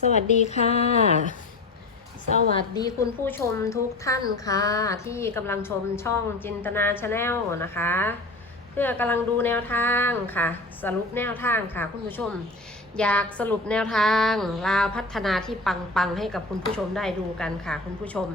สวัสดีค่ะ สวัสดีคุณผู้ชมทุกท่านค่ะ ที่กำลังชมช่องจินตนาชาแนลนะคะ เพื่อกำลังดูแนวทางค่ะ สรุปแนวทางค่ะ คุณผู้ชม อยากสรุปแนวทางลาวพัฒนาที่ปังๆให้กับคุณผู้ชมได้ดูกันค่ะ คุณผู้ชม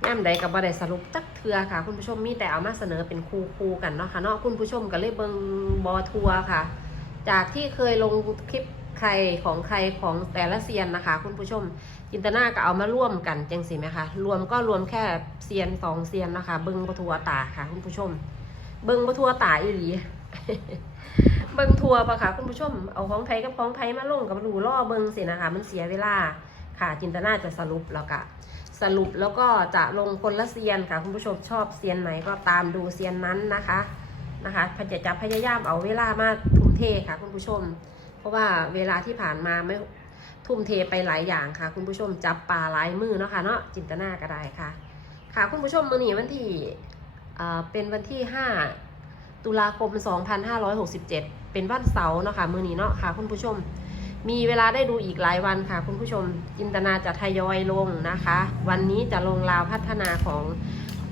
แง่มใดกับบ่ได้สรุปตักเทือค่ะ คุณผู้ชมมีแต่เอามาเสนอเป็นคู่คู่กันเนาะค่ะเนาะคุณผู้ชมก็เลยเบิงบอทัวร์ค่ะ จากที่เคยลงคลิป ใครของใครของแต่ละเซียนนะคะ คุณผู้ชม จินตนาก็เอามาร่วมกันจังสิไหมคะรวมก็รวมแค่เซียนสองเซียนนะคะเบิงบทัวตาค่ะ คุณผู้ชม เบิงบทัวตาอีหลีเบิงทัวปะค่ะ คุณผู้ชมเอาของไทยกับของไทยมาลงกับรูล่อเบิงสินะคะ มันเสียเวลาค่ะ จินตนาจะสรุปแล้วก็สรุปแล้วก็จะลงคนละเซียนค่ะ คุณผู้ชมชอบเซียนไหนก็ตามดูเซียนนั้นนะคะนะคะพยายามพยายามเอาเวลามาทุ่มเทค่ะ คุณผู้ชม ราะว่าเวลาที่ผ่านมาไม่ทุ่มเทไปหลายอย่างค่ะ คุณผู้ชมจับปลาหลายมือเนาะค่ะเนาะจินตนาก็ได้ค่ะ ค่ะคุณผู้ชมมือนี้วันที่เอ่อเป็นวันที่ 5 ตุลาคม 2567 เป็นวันเสาร์เนาะค่ะมือนี้เนาะค่ะ คุณผู้ชม มีเวลาได้ดูอีกหลายวันค่ะ คุณผู้ชมจินตนาจะทยอยลงนะคะ วันนี้จะลงราวพัฒนาของ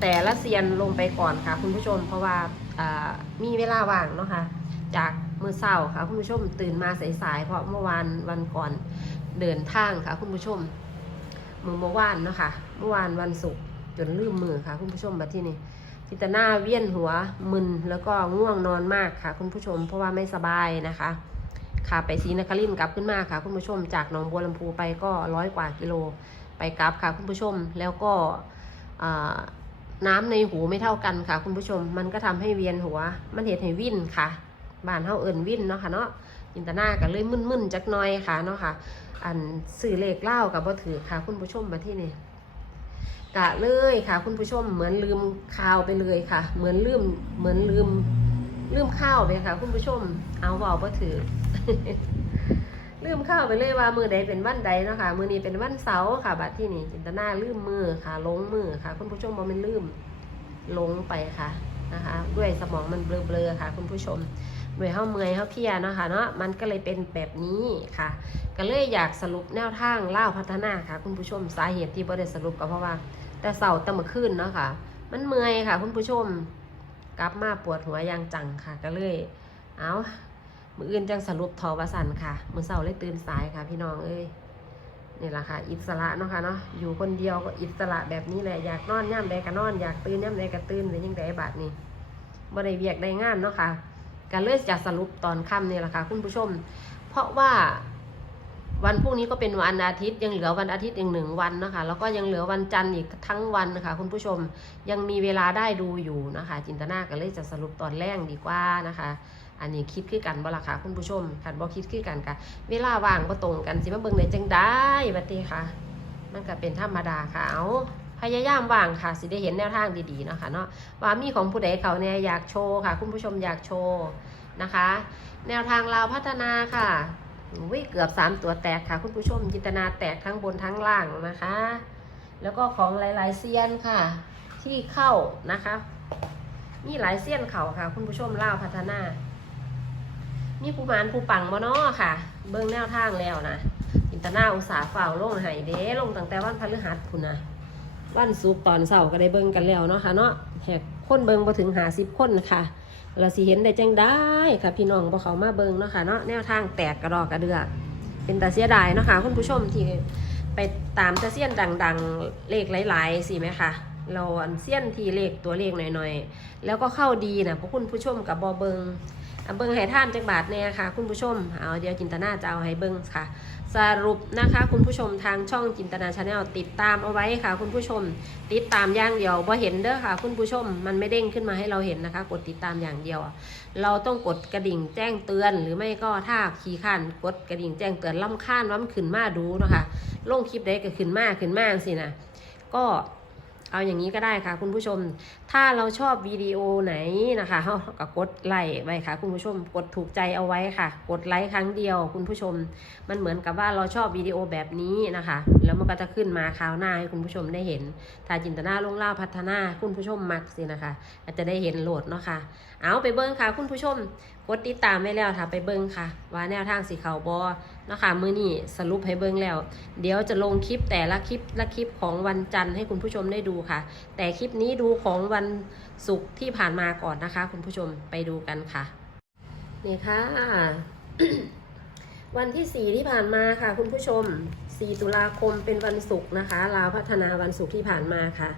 แต่ละเซียนลงไปก่อนค่ะ คุณผู้ชมเพราะว่าอ่ามีเวลาว่างเนาะค่ะจาก มื่อเศร้าค่ะ คุณผู้ชมตื่นมาสายๆเพราะเมื่อวานวันก่อนเดินทางค่ะ คุณผู้ชมมือเมื่อวานเนาะค่ะเมื่อวานวันศุกร์จนลืมมือค่ะ คุณผู้ชมมาที่นี่จิตหน้าเวียนหัวมึนแล้วก็ง่วงนอนมากค่ะ คุณผู้ชม เพราะว่าไม่สบายนะคะค่ะไปศรีนครินทร์กลับขึ้นมาค่ะ คุณผู้ชมจากหนองบัวลำพูไปก็ร้อยกว่ากิโลไปกลับค่ะ คุณผู้ชมแล้วก็น้ำในหูไม่เท่ากันค่ะ คุณผู้ชม มันก็ทำให้เวียนหัว มันเหตุให้วิ่นค่ะ บ้านเฮาเอิ้นวินเนาะค่ะเนาะจินตนาก็เลยมึนๆจักหน่อยค่ะเนาะค่ะ อันสื่อเลขเล่ากับบ่ถือค่ะ คุณผู้ชมมาที่นี่กะเลยค่ะ คุณผู้ชมเหมือนลืมข่าวไปเลยค่ะ เหมือนลืมเหมือนลืมลืมข้าวไปค่ะ คุณผู้ชมเอาเบาบ่ถือลืมข้าวไปเลยว่ามือใดเป็นวันใดเนาะค่ะมือนี้เป็นวันเสาร์ค่ะบัดที่นี่จินตนาลืมมือค่ะลงมือค่ะ คุณผู้ชมบ่แมันลืมลงไปค่ะนะคะ ด้วยสมองมันเบลอๆค่ะ คุณผู้ชม หน่วยเฮาเมื่อยเฮาเพียเนาะค่ะเนาะมันก็เลยเป็นแบบนี้ค่ะ ก็เลยอยากสรุปแนวทางเล่าพัฒนาค่ะ คุณผู้ชมสาเหตุที่บ่ได้สรุปก็เพราะว่า แต่เสาร์ต่เมื่อคืนเนาะค่ะ มันเมื่อยค่ะ คุณผู้ชมกลับมาปวดหัวอย่างจังค่ะ ก็เลย เอามืออื่นจังสรุปทอวสันค่ะมือเสาร์เลยตื่นสายค่ะพี่น้องเอ้ยนี่แหละค่ะ อิสระเนาะค่ะเนาะอยู่คนเดียวก็อิสระแบบนี้แหละอยากนอนย่ำใดก็นอนอยากตื่นย่ำใดก็ตื่นหรือยังไงบาดนี้บ่ได้เวียกได้งานเนาะค่ะ การเลือกจะสรุปตอนค่ำนี่แหละค่ะคุณผู้ชม เพราะว่าวันพรุ่งนี้ก็เป็นวันอาทิตย์ยังเหลือวันอาทิตย์อีกหนึ่งวันนะคะ แล้วก็ยังเหลือวันจันทร์อีกทั้งวันนะคะคุณผู้ชมยังมีเวลาได้ดูอยู่นะคะ จินตนาก็เลยจะสรุปตอนแรกดีกว่านะคะ อันนี้คิดคือกันบ่ล่ะค่ะคุณผู้ชมคันบ่คิดคือกันกะเวลาว่างบ่ตรงกันสิมาเบิ่งได้จังได้บัดนี้ค่ะ มันก็เป็นธรรมดาค่ะเอา พยายามว่างค่ะสิได้เห็นแนวทางดีๆเนาะค่ะเนาะว่ามีของผู้ใดเขาเนี่ยอยากโชว์ค่ะ คุณผู้ชมอยากโชว์นะคะ แนวทางเลาพัฒนาค่ะวิเกือบ 3 ตัวแตกค่ะ คุณผู้ชมจินตนาแตกทั้งบนทั้งล่างนะคะ แล้วก็ของหลายๆเซียนค่ะ ที่เข้านะคะมีหลายเซียนเขาค่ะ คุณผู้ชมเล่าพัฒนา มีผู้มานผู้ปังบ่เนาะค่ะ เบิ่งแนวทางแล้วนะจินตนาอุตสาห์ฝ่าวลงให้เด้ลงตั้งแต่วันพฤหัสพุ่นนะ วันศุกตอนเสาร์ก็ได้เบิ่งกันแล้วเนาะค่ะเนาะแหกคนเบิ่งบ่ถึง50คนค่ะเราสิเห็นได้จังได้ค่ะ พี่น้องบ่เขามาเบิ่งเนาะค่ะเนาะแนวทางแตกกระดอกกระเดือกเป็นตาเสียดายเนาะค่ะคุณผู้ชมที่ไปตามตะเสียนดังๆเลขหลายๆสิไหมคะเราอันเสี้ยนทีเลขตัวเลขหน่อยๆ แล้วก็เข้าดีนะเพราะคุณผู้ชมกับบอเบิง เบิ้งให้ท่านจังบาทเนี่ยค่ะ คุณผู้ชม เอาเดี๋ยวจินตนาจะเอาให้เบิ้งค่ะ สรุปนะคะ คุณผู้ชมทางช่องจินตนาชาแนลติดตามเอาไว้ค่ะ คุณผู้ชม ติดตามอย่างเดียวพอเห็นเด้อค่ะ คุณผู้ชมมันไม่เด้งขึ้นมาให้เราเห็นนะคะ กดติดตามอย่างเดียว เราต้องกดกระดิ่งแจ้งเตือน หรือไม่ก็ถ้าขี่ขันกดกระดิ่งแจ้งเตือนล่ำค้านว่ามันขึ้นมาดูนะคะลงคลิปได้ก็ขึ้นมาขึ้นมาสินะก็เอาอย่างนี้ก็ได้ค่ะ คุณผู้ชม ถ้าเราชอบวิดีโอไหนนะคะเราก็กดไลค์ไว้ค่ะ คุณผู้ชมกดถูกใจเอาไว้ค่ะ กดไลค์ครั้งเดียว คุณผู้ชม มันเหมือนกับว่าเราชอบวิดีโอแบบนี้นะคะ แล้วมันก็จะขึ้นมาคราวหน้าให้คุณผู้ชมได้เห็น ถ้าจินตนาลงเล่าพัฒนาคุณผู้ชมมักสินะคะอาจจะได้เห็นโหลดเนาะค่ะ เอาไปเบิ้งค่ะ คุณผู้ชม กดติดตามไว้แล้วค่ะ ไปเบิ้งค่ะ ว่าแนวทางสีขาวบอนาะคะมือนี่สรุปให้เบิ่งแล้ว เดี๋ยวจะลงคลิปแต่ละคลิปละคลิปของวันจันทร์ให้คุณผู้ชมได้ดูค่ะ แต่คลิปนี้ดูของวันศุกร์ที่ผ่านมาก่อนนะคะ คุณผู้ชมไปดูกันค่ะนี่ค่ะ วันที่สี่ที่ผ่านมาค่ะ คุณผู้ชม4ตุลาคมเป็นวันศุกร์นะคะลาวพัฒนาวันศุกร์ที่ผ่านมาค่ะ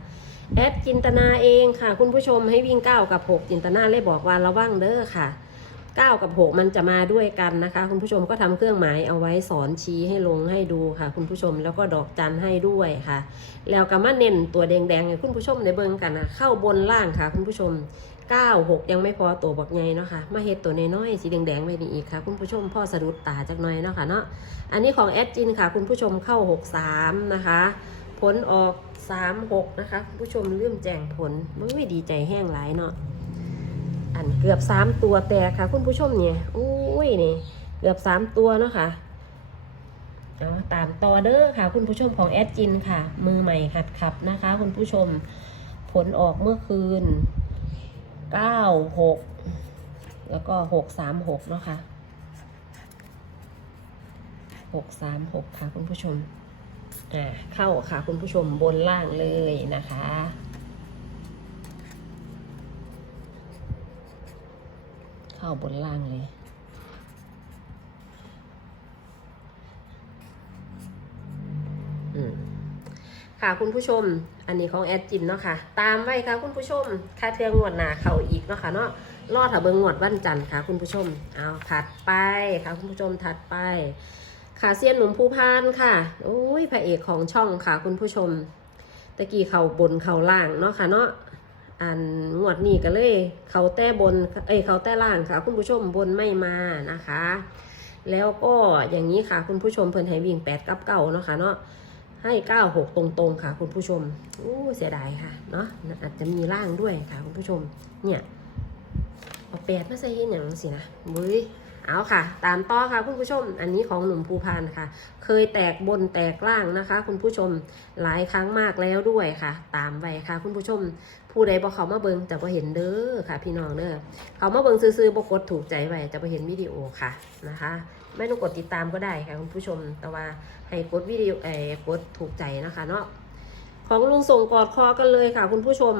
แอดจินตนาเองค่ะ คุณผู้ชมให้วิ่งเก้ากับหกจินตนาเลยบอกว่าระวังเด้อค่ะ 9 กับ 6 มันจะมาด้วยกันนะคะ คุณผู้ชมก็ทำเครื่องหมายเอาไว้สอนชี้ให้ลงให้ดูค่ะ คุณผู้ชมแล้วก็ดอกจันให้ด้วยค่ะ แล้วก็มาเน้นตัวแดงๆให้คุณผู้ชมในเบิ่งกันนะเข้าบนล่างค่ะ คุณผู้ชม 9 6 ยังไม่พอตัวบักใหญ่เนาะค่ะมาเฮ็ดตัวน้อยๆสีแดงๆไปนี่อีกค่ะ คุณผู้ชมพ่อสะดุดตาจักหน่อยเนาะค่ะเนาะอันนี้ของแอดจินค่ะ คุณผู้ชมเข้า 6 3 นะคะ ผลออก 3 6 นะคะคุณผู้ชมลืมแจ้งผลมันไม่ดีใจแห้งหลายเนาะ อันเกือบ3ตัวแตกค่ะ คุณผู้ชมเนี่ยอุ้ยนี่เกือบ3ตัวเนาะค่ะเอาตามต่อเด้อค่ะ คุณผู้ชมของแอดจินค่ะ มือใหม่หัดขับนะคะ คุณผู้ชมผลออกเมื่อคืนเก้าหกแล้วก็หกสามหกเนาะค่ะหกสามหกค่ะ คุณผู้ชมอ่าเข้าค่ะ คุณผู้ชมบนล่างเลยนะคะ เข้าบนล่างเลย อืมค่ะคุณผู้ชม อันนี้ของแอดจินเนาะค่ะ ตามไว้ค่ะคุณผู้ชม ค่าเทืองงวดหนาเข่าอีกเนาะค่ะเนาะรอดถ้าเบิงงวดวันจันทร์ค่ะ คุณผู้ชม เอาถัดไปค่ะคุณผู้ชมถัดไปค่ะเซียนหนุ่มภูพานค่ะโอ้ยพระเอกของช่องค่ะคุณผู้ชมตะกี้เข่าบนเข่าล่างเนาะค่ะเนาะ อันงวดนี้ก็เลย เขาแต้บน เอ้ยเขาแต้ล่างค่ะ คุณผู้ชมบนไม่มานะคะ แล้วก็อย่างนี้ค่ะ คุณผู้ชมเพิ่นให้วิ่งแปดกับเก้าเนาะค่ะเนาะให้96ตรงๆค่ะ คุณผู้ชมอู้เสียดายค่ะเนาะอาจจะมีร่างด้วยค่ะ คุณผู้ชมเนี่ยเอาแปดมาใส่เห็นอย่างสินะบุ้ยเอาค่ะ ตามต่อค่ะคุณผู้ชม อันนี้ของหนุ่มภูพานค่ะ เคยแตกบนแตกล่างนะคะ คุณผู้ชมหลายครั้งมากแล้วด้วยค่ะ ตามไปค่ะ คุณผู้ชม ผู้ใดบอกเขามาเบิงจะบ่เห็นเด้อค่ะ พี่น้องเด้อเขามาเบิงซื้อๆบ่กดถูกใจไว้จะบ่เห็นวิดีโอค่ะนะคะไม่ต้องกดติดตามก็ได้ค่ะคุณผู้ชม แต่ว่าให้กดวิดีโอเอ่อกดถูกใจนะคะเนาะของลุงส่งกอดคอกันเลยค่ะ คุณผู้ชม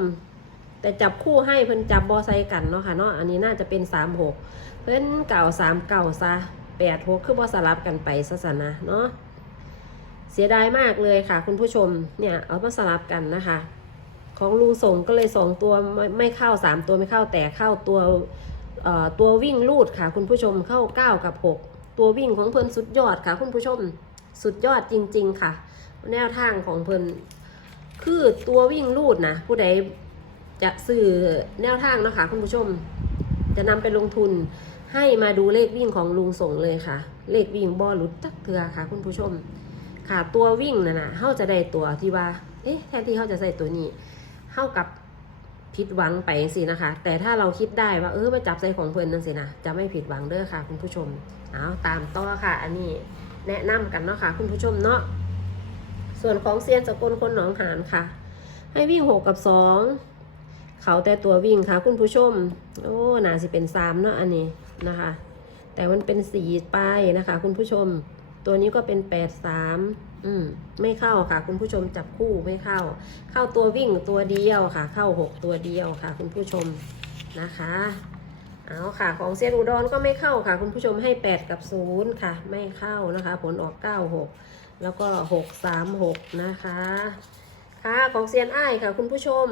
แต่จับคู่ให้เพิ่นจับบอไซกันเนาะค่ะเนาะอันนี้น่าจะเป็นสามหกเพิ่นเก่าสามเก่าซะแปดหกคือบอสลับกันไปซะสนะเนาะเสียดายมากเลยค่ะ คุณผู้ชมเนี่ยเอามาสลับกันนะคะ ของลุงส่งก็เลยสองตัวไม่ไม่เข้าสามตัวไม่เข้าแต่เข้าตัวตัววิ่งลูดค่ะ คุณผู้ชมเข้าเก้ากับหกตัววิ่งของเพิ่นสุดยอดค่ะ คุณผู้ชมสุดยอดจริง ๆ ค่ะ แนวทางของเพิ่นคือตัววิ่งลูดนะผู้ใดจะซื้อแนวทางนะคะคุณผู้ชม จะนำไปลงทุนให้มาดูเลขวิ่งของลุงส่งเลยค่ะ เลขวิ่งบอหลุดตักเถือค่ะ คุณผู้ชม ค่ะตัววิ่งน่ะนะเฮาจะได้ตัวที่ว่า เอ๊ะแทนที่เฮาจะใส่ตัวนี้ เฮากับผิดหวังไปสินะคะ แต่ถ้าเราคิดได้ว่าเออมาจับใส่ของเพิ่นนั่นสินะจะไม่ผิดหวังเด้อค่ะ คุณผู้ชมเอาตามต่อค่ะ อันนี้แนะนำกันเนาะค่ะ คุณผู้ชมเนาะส่วนของเซียนสกลคนหนองหานค่ะ ให้วิ่งหกกับสองเขาแต่ตัววิ่งค่ะ คุณผู้ชม โอ้น่าสิเป็นสามเนาะอันนี้นะคะ แต่มันเป็นสี่ป้ายนะคะ คุณผู้ชม ตัวนี้ก็เป็นแปดสาม อืมไม่เข้าค่ะ คุณผู้ชมจับคู่ไม่เข้า เข้าตัววิ่งตัวเดียวค่ะ เข้าหกตัวเดียวค่ะ คุณผู้ชมนะคะเอาค่ะ ของเซียนอุดรก็ไม่เข้าค่ะ คุณผู้ชมให้ 8 กับ 0 ค่ะ ไม่เข้านะคะ ผลออก 9 6 แล้วก็ 6 3 6 นะคะ ค่ะของเซียนอ้ายค่ะ คุณผู้ชม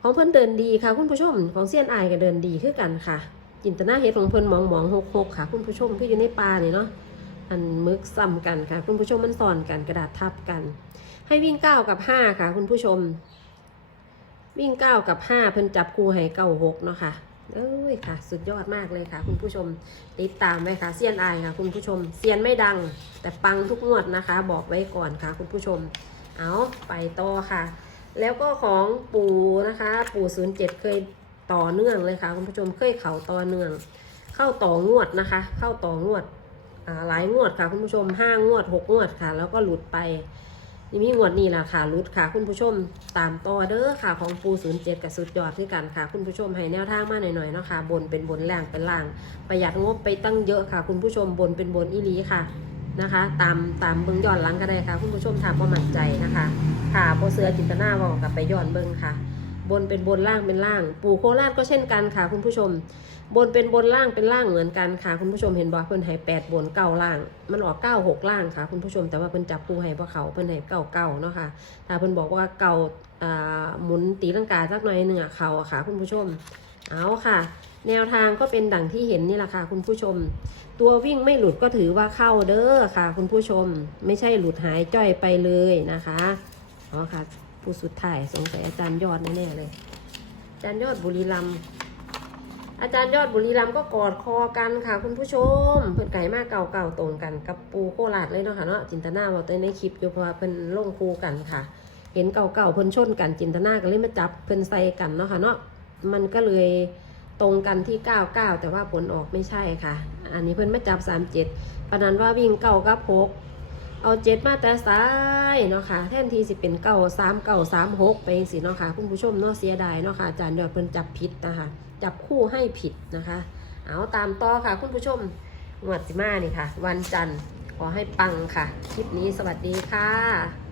ของเพิ่อนเดินดีค่ะ คุณผู้ชม ของเซียนอ้ายก็เดินดีคือกันค่ะจินตนาเฮ็ดของเพิ่อนมองมองหกหกค่ะ คุณผู้ชมคืออยู่ในป่านี่เนาะ อันมึกซ้ำกันค่ะ คุณผู้ชมมันซ้อนกันกระดาษทับกัน ให้วิ่ง9กับ5ค่ะ คุณผู้ชม วิ่ง9กับ5เพิ่นจับคู่ให้เก้าหกเนาะค่ะเอ้ยค่ะ สุดยอดมากเลยค่ะ คุณผู้ชมติดตามไว้ค่ะเซียนอายค่ะ คุณผู้ชมเซียนไม่ดัง แต่ปังทุกงวดนะคะ บอกไว้ก่อนค่ะ คุณผู้ชม เอาไปต่อค่ะ แล้วก็ของปู่นะคะ ปู่ศูนย์เจ็ดเคยต่อเนื่องเลยค่ะ คุณผู้ชมเคยเข่าต่อเนื่อง เข้าต่องวดนะคะ เข้าต่องวด หลายงวดค่ะ คุณผู้ชมห้างวดหกงวดค่ะ แล้วก็หลุดไปนี่มีงวดนี้ล่ะค่ะรุดค่ะ คุณผู้ชมตามต่อเด้อค่ะของปูศูนย์เจ็ดกับสุดยอดคือกันค่ะ คุณผู้ชมให้แนวทางมาหน่อยๆเนาะค่ะ บนเป็นบนล่างเป็นล่าง ประหยัดงบไปตั้งเยอะค่ะ คุณผู้ชมบนเป็นบนอีหลีค่ะนะคะ ตามตามเบิ้งย้อนหลังก็ได้ค่ะ คุณผู้ชมถามว่ามั่นใจนะคะ ค่ะโปเสือจินตนาบอกกับไปย้อนเบิ้งค่ะ บนเป็นบนล่างเป็นล่าง ปู่โคราชก็เช่นกันค่ะคุณผู้ชม บนเป็นบนล่างเป็นล่างเหมือนกันค่ะคุณผู้ชมเห็นบอกเพิ่นให้แปดบนเก้าล่าง มันออกเก้าหกล่างค่ะคุณผู้ชม แต่ว่าเพิ่นจับปูให้พวกเขาเพิ่นให้เก้าเก้าเนาะค่ะถ้าเพิ่นบอกว่าเก่าอ่าหมุนตีลังกาสักหน่อยหนึ่งอะเขาอะค่ะคุณผู้ชม เอาค่ะ แนวทางก็เป็นดังที่เห็นนี่แหละค่ะคุณผู้ชม ตัววิ่งไม่หลุดก็ถือว่าเข้าเด้อค่ะ คุณผู้ชม ไม่ใช่หลุดหายจ้อยไปเลยนะคะอ๋อค่ะ ผู้สุดท้ายสงสัยอาจารย์ยอดแน่ๆเลย อาจารย์ยอดบุรีรัมอาจารย์ยอดบุรีรัมก็กอดคอกันค่ะ คุณผู้ชม เพื่อนไก่มากเก่าๆตรงกันกับปูโคราชเลยเนาะค่ะเนาะจินตนาบอกตัวในคลิปอยู่เพราะเพิ่นลงคูกันค่ะ เห็นเก่าๆเพิ่นชนกันจินตนาก็เลยมาจับเพิ่นใส่กันเนาะค่ะเนาะมันก็เลยตรงกันที่ 99 แต่ว่าผลออกไม่ใช่ค่ะ อันนี้เพิ่นมาจับ 37ปานนั้นว่าวิ่งเก่ากับพก เอาเจ็ดมาแต่ซ้ายเนาะค่ะแทนที่สิเป็นเก่าสามเก่าสามหกไปสิเนาะค่ะคุณผู้ชมเนาะเสียดายเนาะค่ะอาจารย์ยอดเพิ่นจับผิดนะคะจับคู่ให้ผิดนะคะ เอาตามต่อค่ะ คุณผู้ชมงวดสิมานี่ค่ะ วันจันทร์ขอให้ปังค่ะ คลิปนี้สวัสดีค่ะ